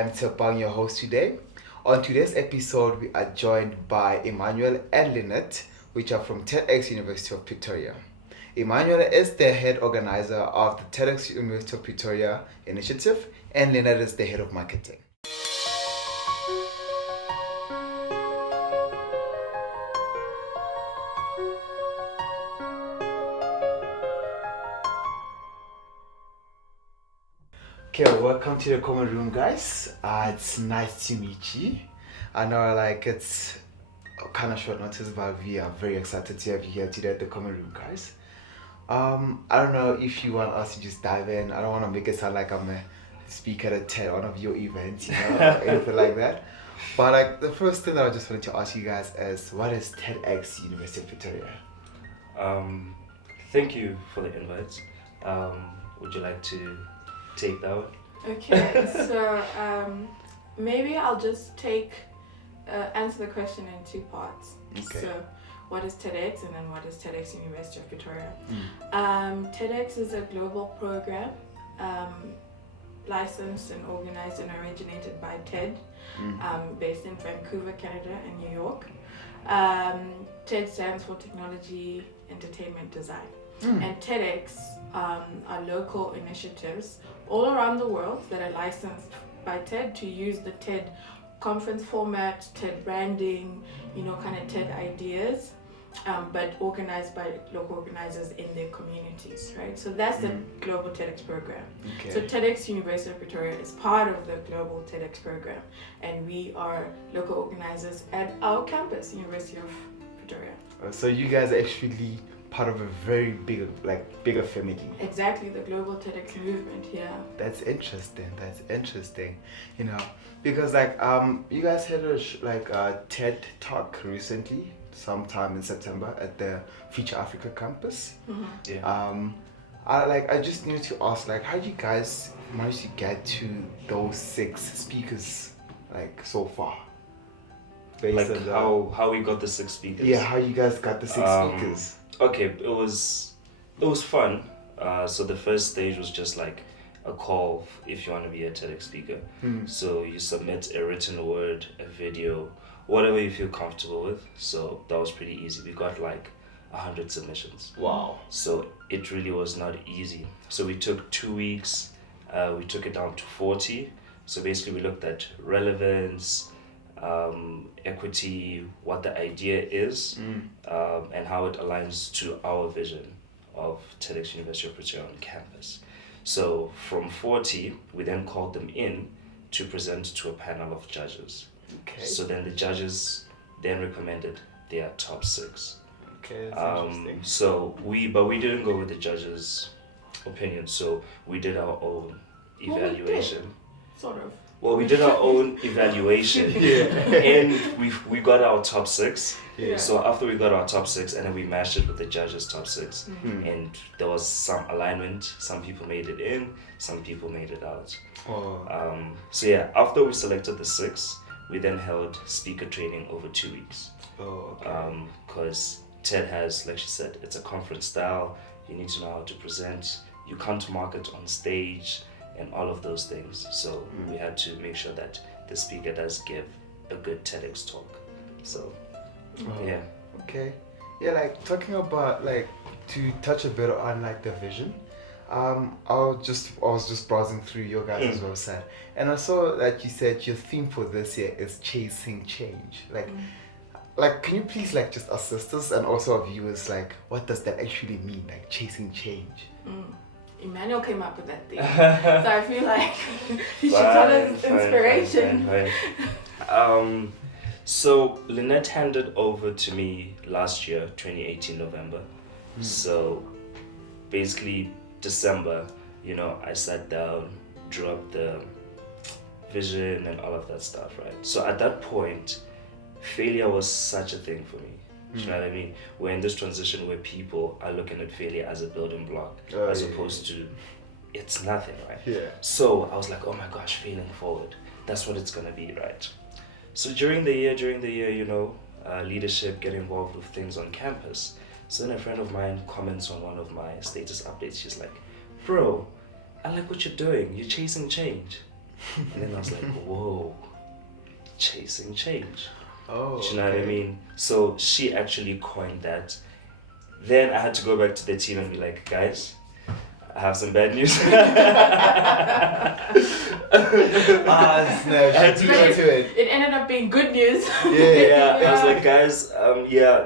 I'm Tshepang, your host today. On today's episode, we are joined by Emmanuel and Lynette, which are from TEDx University of Pretoria. Emmanuel is the head organizer of the TEDx University of Pretoria initiative, and Lynette is the head of marketing. Okay, welcome to the common room, guys. It's nice to meet you. I know, it's kind of short notice, but we are very excited to have you here today at the common room, guys. I don't know if you want us to just dive in. I don't want to make it sound like I'm a speaker at TED, one of your events, or anything like that. But the first thing that I just wanted to ask you guys is, what is TEDx University of Pretoria? Thank you for the invite. Would you like to take that one? Okay, so maybe I'll just answer the question in two parts. Okay. So, what is TEDx, and then what is TEDx University of Pretoria? TEDx is a global program licensed and organized and originated by TED, based in Vancouver, Canada, and New York. TED stands for Technology, Entertainment, Design. And TEDx are local initiatives all around the world that are licensed by TED to use the TED conference format, TED branding, kind of TED ideas, but organized by local organizers in their communities, right? So that's the global TEDx program. Okay. So TEDx University of Pretoria is part of the global TEDx program, and we are local organizers at our campus, University of Pretoria. So you guys are actually part of a very bigger family. Exactly, the global TEDx movement, yeah. That's interesting. Because you guys had a TED talk recently, sometime in September at the Future Africa campus. Yeah. I just need to ask, how did you guys manage to get to those 6 speakers so far? Based on how we got the 6 speakers. Yeah, how you guys got the 6 speakers. Okay, it was fun. So the first stage was just a call if you want to be a TEDx speaker. So you submit a written word, a video, whatever you feel comfortable with. So that was pretty easy. We got 100 submissions. Wow. So it really was not easy. So we took 2 weeks. We took it down to 40. So basically we looked at relevance, equity, what the idea is, and how it aligns to our vision of TEDx University of Pretoria on campus. So from 40, we then called them in to present to a panel of judges. Okay. So then the judges then recommended their top 6. Okay, that's interesting. So we didn't go with the judges' opinion. So we did our own evaluation. Sort of. Well, we did our own evaluation, and we got our top 6. Yeah. So after we got our top 6, and then we matched it with the judges' top 6, and there was some alignment. Some people made it in, some people made it out. Oh. So yeah, after we selected the 6, we then held speaker training over 2 weeks. Oh, okay. Because TED has, like she said, it's a conference style. You need to know how to present. You can't market on stage, and all of those things. So we had to make sure that the speaker does give a good TEDx talk. So, yeah. Okay. Yeah, talking about, to touch a bit on, the vision. I was just browsing through your guys' website, and I saw that you said your theme for this year is chasing change. Can you please, just assist us and also our viewers, what does that actually mean, chasing change? Emmanuel came up with that thing, so I feel like he should tell us his inspiration. Fine. So Lynette handed over to me last year, 2018 November. So basically December, I sat down, drew up the vision and all of that stuff, right? So at that point, failure was such a thing for me. You know what I mean? We're in this transition where people are looking at failure as a building block, as opposed to it's nothing, right? Yeah. So I was like, oh my gosh, failing forward. That's what it's gonna be, right? So during the year, leadership, get involved with things on campus. So then a friend of mine comments on one of my status updates. She's like, bro, I like what you're doing. You're chasing change. And then I was like, whoa, chasing change. Oh. Do you know what I mean? So she actually coined that. Then I had to go back to the team and be like, guys, I have some bad news. Snap. She beat you to it. It ended up being good news. Yeah. I was like, guys,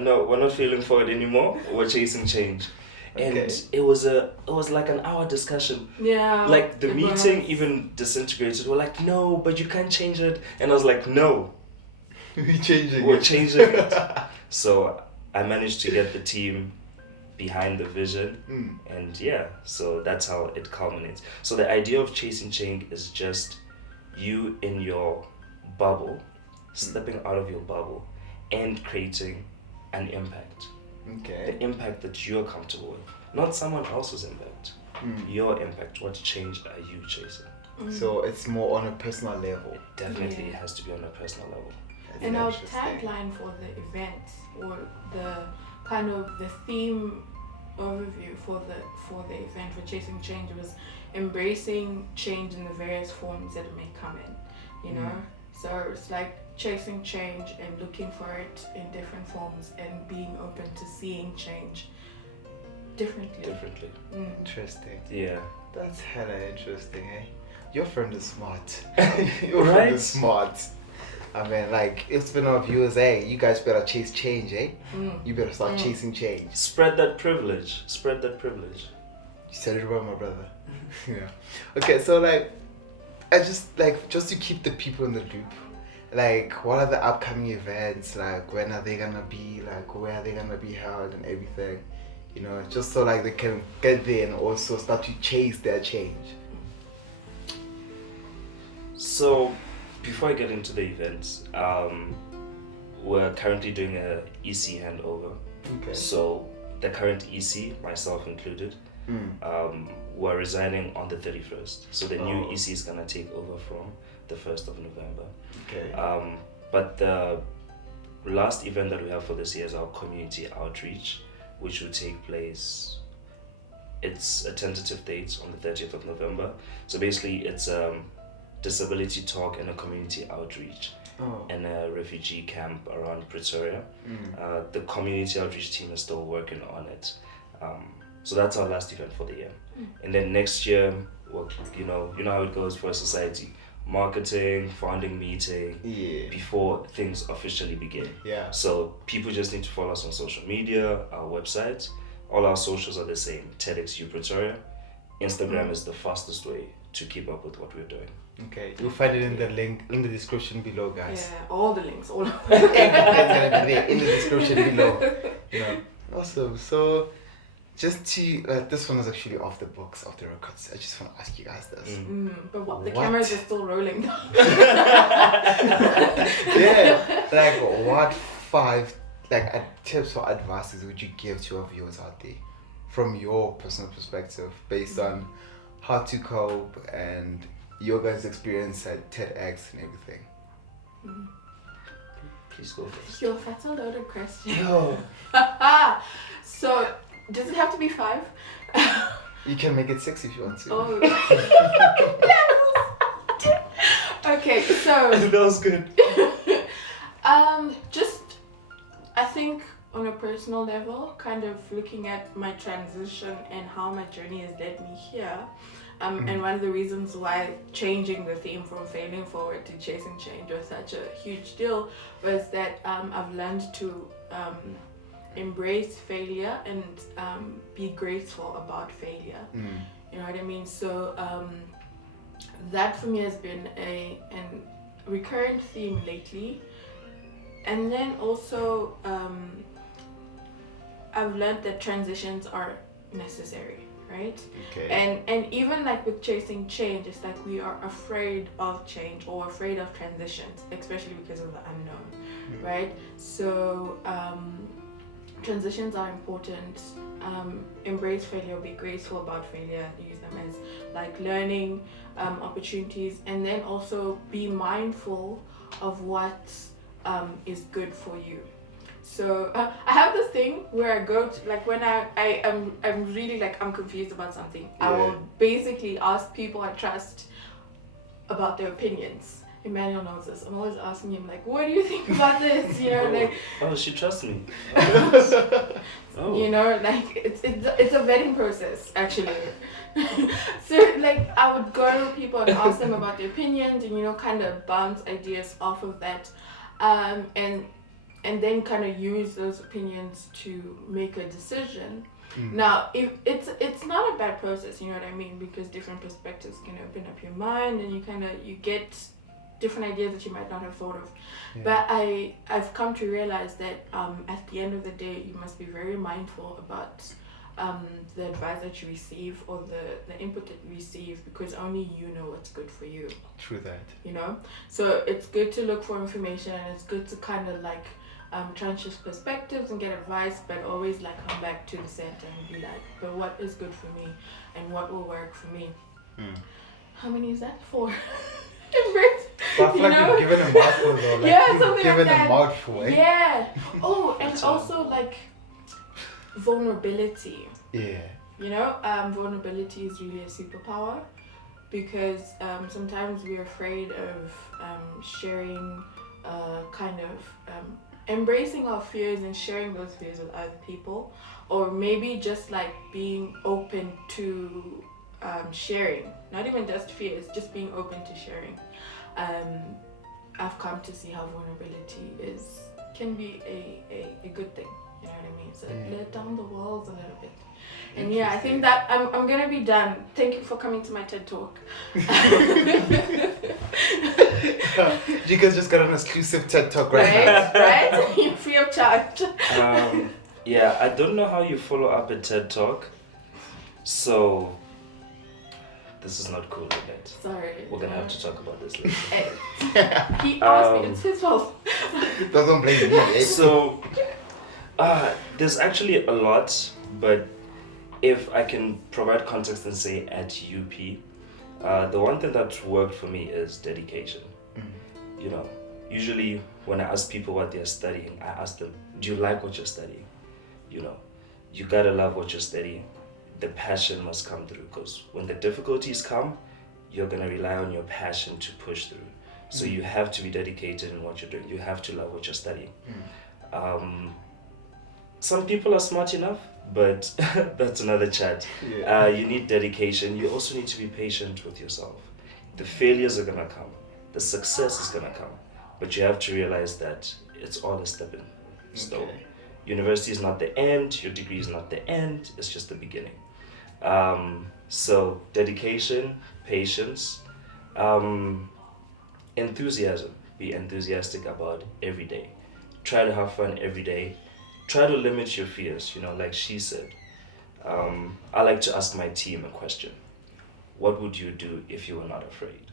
no, we're not feeling for it anymore. We're chasing change. And Okay. it was like an hour discussion. Yeah. Like the it meeting was. even disintegrated. We're like, no, but you can't change it. And I was like, no, We're changing we're it. changing it. So I managed to get the team behind the vision, and so that's how it culminates. So the idea of chasing change is just you in your bubble, stepping out of your bubble and creating an impact. Okay. The impact that you're comfortable with, not someone else's impact. Your impact. What change are you chasing? So it's more on a personal level. Definitely, Yeah. it has to be on a personal level. That's And our interesting. tagline for the event, or the kind of the theme overview for the event for Chasing Change, was embracing change in the various forms that it may come in, you know? So it's like chasing change and looking for it in different forms and being open to seeing change differently. Interesting. Yeah. That's hella interesting, eh? Your friend is smart. Your Right? friend is smart. I mean, like, it's been our viewers, eh? You guys better chase change, eh? You better start chasing change. Spread that privilege. Spread that privilege. You said it right, my brother. Yeah. Okay, so like, I just to keep the people in the loop. Like, what are the upcoming events? Like, when are they gonna be? Like, where are they gonna be held and everything? You know, just so like they can get there and also start to chase their change. So, before I get into the events, we're currently doing a EC handover. Okay. So, the current EC, myself included, we're resigning on the 31st. So the new EC is gonna take over from the 1st of November. Okay. But the last event that we have for this year is our community outreach, which will take place. It's a tentative date on the 30th of November. So basically, it's disability talk and a community outreach in a refugee camp around Pretoria. The community outreach team is still working on it. So that's our last event for the year. And then next year, well, you know how it goes for a society. Marketing, founding meeting, before things officially begin. Yeah. So people just need to follow us on social media, our website. All our socials are the same, TEDx Pretoria. Instagram is the fastest way to keep up with what we're doing. Okay, you'll find it in the link in the description below, guys. Yeah, all the links, all of Everything's gonna be there in the description below. You know. Awesome. So, just to this one is actually off the books, off the records. I just want to ask you guys this. But what, the What? cameras are still rolling. Yeah. Like, what 5 tips or advices would you give to our viewers out there, from your personal perspective, based on how to cope and your guys' experience at TEDx and everything? Please go first. Yo, that's a loaded question. Yo. So, does it have to be 5? You can make it 6 if you want to. Oh. Okay, so That was good. just I think on a personal level, kind of looking at my transition and how my journey has led me here. And one of the reasons why changing the theme from failing forward to chasing change was such a huge deal was that I've learned to embrace failure and be grateful about failure. You know what I mean? So that for me has been a recurrent theme lately. And then also I've learned that transitions are necessary, right? Okay. And even like with chasing change, it's like we are afraid of change or afraid of transitions, especially because of the unknown, right? So transitions are important. Embrace failure, be grateful about failure, use them as like learning opportunities, and then also be mindful of what is good for you. So I have this thing where I go to, like, when I'm really like I'm confused about something, I will basically ask people I trust about their opinions. Emmanuel knows this. I'm always asking him, like, what do you think about this? You know, like. Oh, she trusts me. You know, like it's a vetting process actually. So like I would go to people and ask them about their opinions, and you know, kind of bounce ideas off of that, and then kind of use those opinions to make a decision. Now, if it's not a bad process, you know what I mean, because different perspectives can open up your mind, and you get different ideas that you might not have thought of. Yeah. But I've come to realize that at the end of the day, you must be very mindful about the advice that you receive or the input that you receive, because only you know what's good for you. True that. You know? So it's good to look for information, and it's good to kind of like try and shift perspectives and get advice, but always like come back to the center and be like, but what is good for me and what will work for me? How many is that for? But I feel like you've given a mouthful though. Like, yeah, you've something given like that. a mouthful, eh? Yeah. Oh, and also like vulnerability. Yeah. You know, vulnerability is really a superpower, because sometimes we're afraid of sharing, kind of embracing our fears and sharing those fears with other people, or maybe just like being open to sharing, not even just fears, just being open to sharing. I've come to see how vulnerability can be a good thing, you know what I mean? So let down the walls a little bit. And yeah, I think that I'm gonna be done. Thank you for coming to my TED Talk. You guys just got an exclusive TED Talk right now. Right? You're free of charge. Yeah, I don't know how you follow up a TED Talk, so this is not cool, right? Sorry. We're gonna have to talk about this later. He asked me, it's his fault. Don't blame me, eh? So, there's actually a lot, but if I can provide context and say at UP, the one thing that worked for me is dedication. You know, usually when I ask people what they're studying, I ask them, do you like what you're studying? You know, you gotta love what you're studying. The passion must come through, because when the difficulties come, you're gonna rely on your passion to push through. So you have to be dedicated in what you're doing. You have to love what you're studying. Some people are smart enough, but that's another chat. Yeah. You need dedication. You also need to be patient with yourself. The failures are gonna come. The success is gonna come. But you have to realize that it's all a stepping stone. Okay. University is not the end. Your degree is not the end. It's just the beginning. So dedication, patience, enthusiasm. Be enthusiastic about every day. Try to have fun every day. Try to limit your fears, you know, like she said. I like to ask my team a question. What would you do if you were not afraid?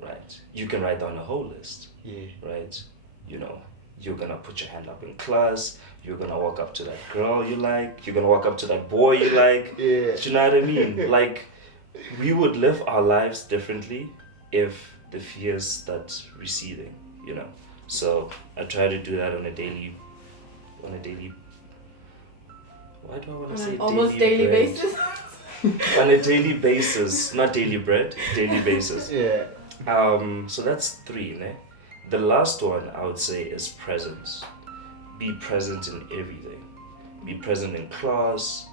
Right? You can write down a whole list. Yeah. Right? You know, you're gonna put your hand up in class. You're gonna walk up to that girl you like. You're gonna walk up to that boy you like. Yeah. Do you know what I mean? Like, we would live our lives differently if the fears start receding, you know. So I try to do that on a daily. Why do I want to say almost daily basis? On a daily basis, not daily bread, daily basis. Yeah. So that's 3, né? The last one I would say is presence. Be present in everything. Be present in class.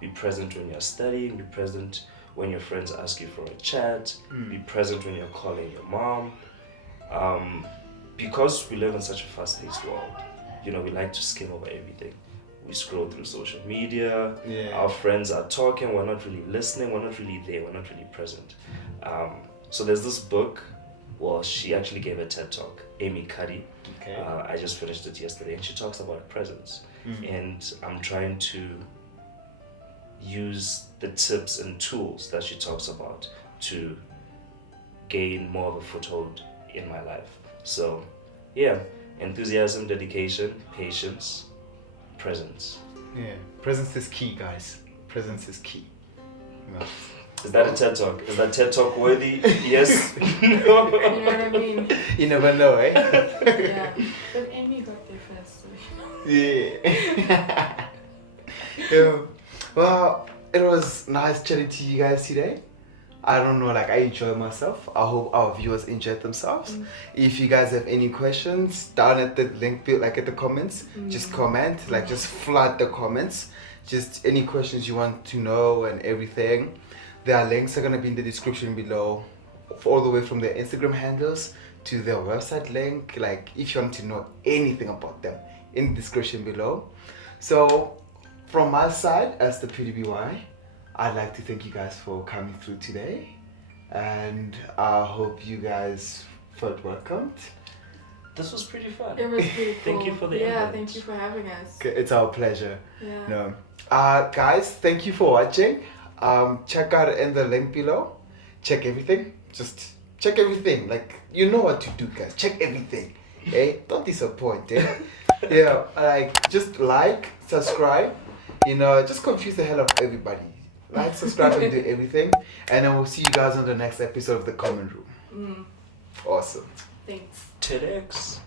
Be present when you're studying. Be present when your friends ask you for a chat. Be present when you're calling your mom. Because we live in such a fast-paced world, you know, we like to skim over everything. We scroll through social media. Yeah. Our friends are talking. We're not really listening. We're not really there. We're not really present. So there's this book. Well, she actually gave a TED Talk, Amy Cuddy. Okay. I just finished it yesterday, and she talks about presence. And I'm trying to use the tips and tools that she talks about to gain more of a foothold in my life. So, yeah, enthusiasm, dedication, patience, presence. Yeah, presence is key, guys. Presence is key. Yeah. Is that a TED Talk? Is that TED Talk worthy? Yes? No? You know what I mean? You never know, eh? Yeah. But Amy got there first, so yeah. Yeah. Well, it was nice chatting to you guys today. I don't know, like I enjoy myself. I hope our viewers enjoyed themselves. If you guys have any questions, down at the link, like at the comments, just comment, like just flood the comments. Just any questions you want to know and everything. Their links are gonna be in the description below, all the way from their Instagram handles to their website link. Like if you want to know anything about them, in the description below. So from my side as the PDBY, I'd like to thank you guys for coming through today, and I hope you guys felt welcomed. This was pretty fun. It was pretty cool. Thank you for the Yeah, invite. thank you for having us. Okay, it's our pleasure. Yeah. No. Guys, thank you for watching. Check out in the link below. Check everything. Just check everything. Like, you know what to do, guys. Check everything. Okay? Don't disappoint, eh? Yeah, like, just like, subscribe. You know, just confuse the hell out of everybody. Like, subscribe, and do everything. And then we'll see you guys on the next episode of The Common Room. Awesome. Thanks. TEDx.